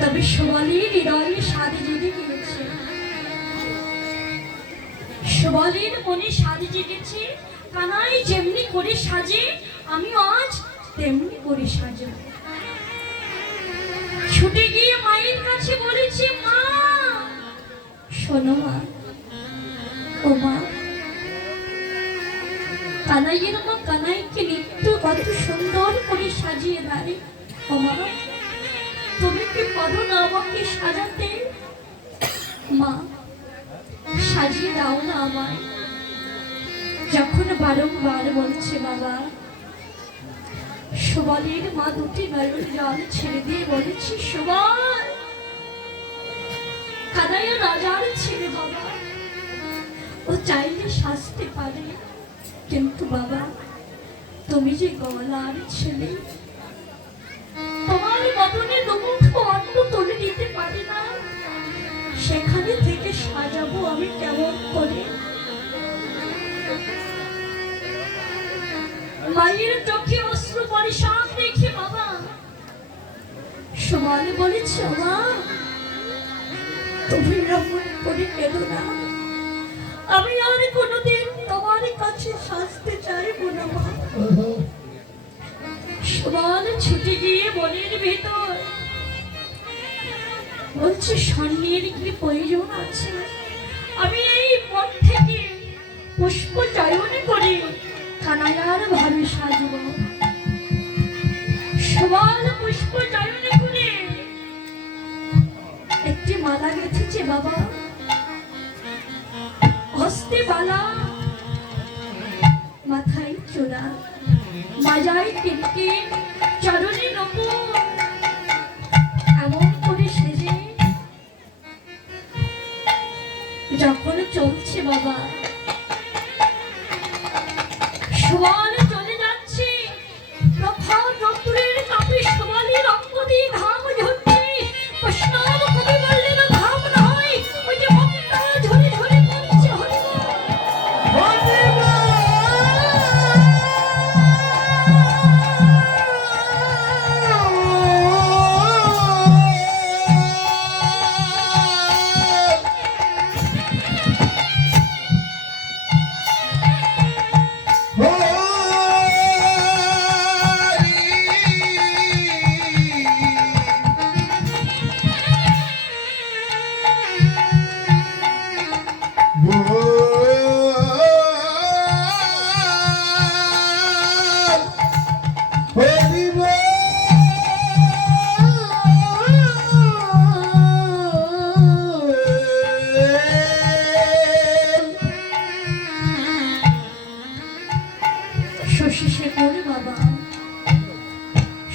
তবে সুবলের হৃদয়ে সাধে জেগে গিয়েছে, সুবলের মনে সাধে জেগেছে। কানাই যেমনি করে সাজে আমি আজ তেমনি করে সাজাবো। ছুটে গিয়ে মায়ের কাছে বলেছি, মা শোনো মা, ও মা, কানাইয়ের মা কানাইকে নিত্য কত সুন্দর করে সাজিয়ে দেয়। ও মা, তুমি কি পারো না আমাকে সাজাতে? মা সাজিয়ে দাও না আমায়। যখন বারংবার বলছে বাবা, সুবলের মা দুটি নয়ন জল ছেড়ে দিয়ে বলেছি, সুবল কানাইয়া রাজার ছেলে বাবা, ও চাইলে সাজতে পারে, কিন্তু বাবা তুমি যে গলার ছেলে, তোমার বদনে দুমুঠো অন্ন তুলে দিতে পারি না, সেখানে থেকে সাজাবো আমি কেমন করে? মায়ের চোখে অশ্রু পরিশান দেখে বাবা সুবল বলেছে, মা তুমি এমন করে কেঁদো না, আমি আর কোনোদিন তোমার কাছে সাজতে চাইবো না মা। সুবল ছুটে গিয়ে বনের ভেতর বলছে, স্বর্ণের কি প্রয়োজন আছে? আমি এই বন থেকে পুষ্প চয়ন করে কানাইয়ার ভাবে সাজব। সুবল পুষ্প চয়ন করে একটি মালা গেঁথেছে বাবা, হস্তে বালা, মাথায় চূড়া, মাজায় টিনকে, চরণে নূপুর, এমন করে সেজে যখন চলছে বাবা, সুবল চলে যাচ্ছে, প্রখর রৌদ্রের তাপে সুবলের অঙ্গ দিয়ে ঘাম ঝরছে। বৈষ্ণব কবি বললেন, ঘাম নয়, ওই যে মমতা ঝরে ঝরে পড়ছে। শশীশেখর বাবা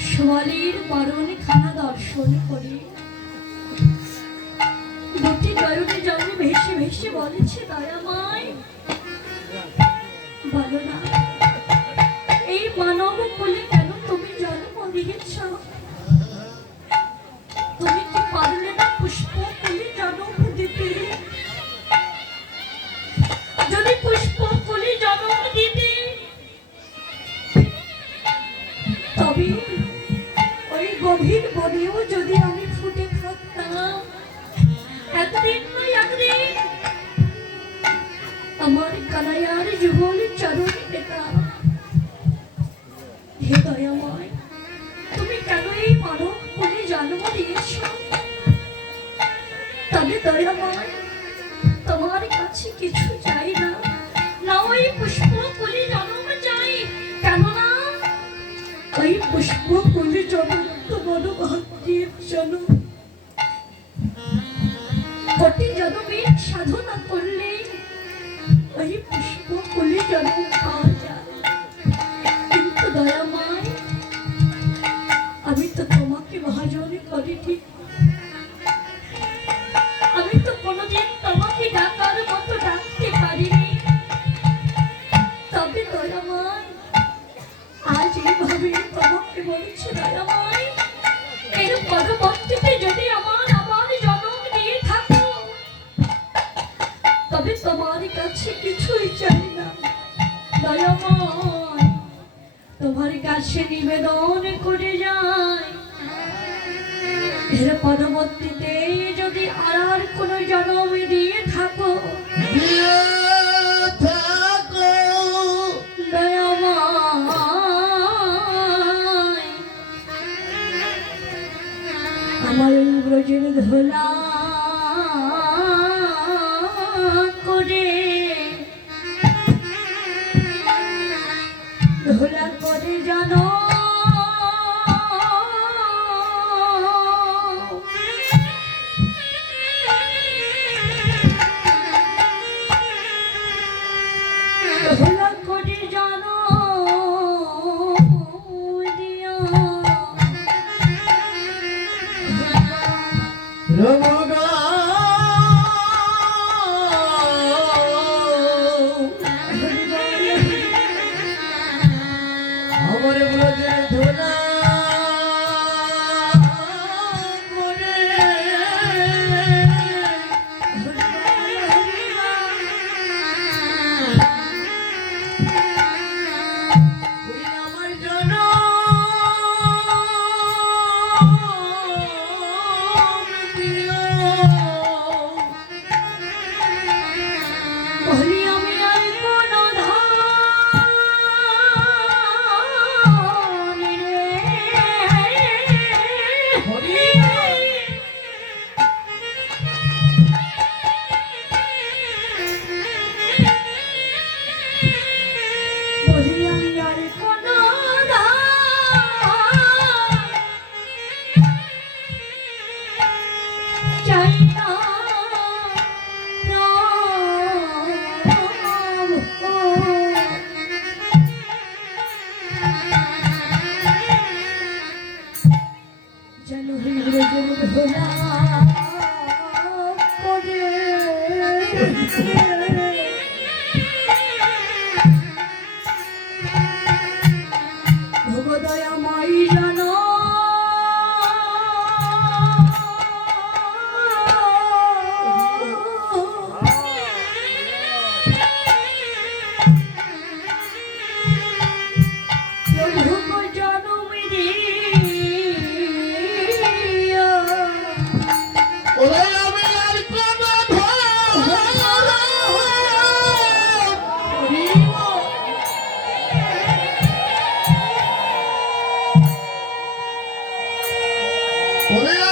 সুবলের বরণ খানা দর্শন করে দুটি নয়নে জলে ভেসে ভেসে বলেছে, দয়াময় বলো না, এই মানব কুলে কেন তুমি জন্ম দিয়েছ? তুমি কি পারলে না পুষ্প কুলে জন্ম দিতে? যদি পুষ্প কুলে জন্ম দিতে, তবে ওই গভীর বনেও যদি আমি ফুটে থাকতাম, একদিন নয় একদিন আমার কানাইয়ার যুগল চরণ পেতাম। হে দয়াময়, তুমি কেন এই মানব কুলে জন্ম দিয়েছ? তবে দয়াময় তোমার কাছে কিছু চাই না, না ওই পুষ্প কুলে জন্ম চাই, কেননা ওই পুষ্প কুলে জন্ম তো বড় ভাগ্যের জন্ম। কোটি জন্মের সাধনা করলে ওই পুষ্প কুলে জন্ম পাওয়া যায়। কিন্তু দয়াময়, আমি তো তোমাকে ভাজন করিনি, আমি তো কোনোদিন তোমাকে ডাকার মতো ডাকতে পারিনি। তবে দয়াময়, আজ এইভাবে তোমাকে বলেছি দয়াময়, এর পরবর্তীতে যদি আমার আবার জন্ম দিয়ে থাকো, তবে তোমার কাছে কিছুই চাই না দয়াময়। তোমার কাছে নিবেদন করে যায়, হে এর পরবর্তীতে যদি আর কোনো জন্ম দিয়ে থাকো দয়াময়, আমার এই ব্রজের ধুলা করে ধুলা করে জানো ধুলা করে জানো দিও রমগা আমার ব্রজের ধুলা করে ওই আমার জনম দিও। বলি আমি আর কোনো ধান রে হরি বলি আমি আর কোনো ধান চাই না যেন হৃদয়ের ধুলা করে ভগদয়াময়ী জানো প্রভু জনমে দিও ওরে আমি আর কোনো ওরে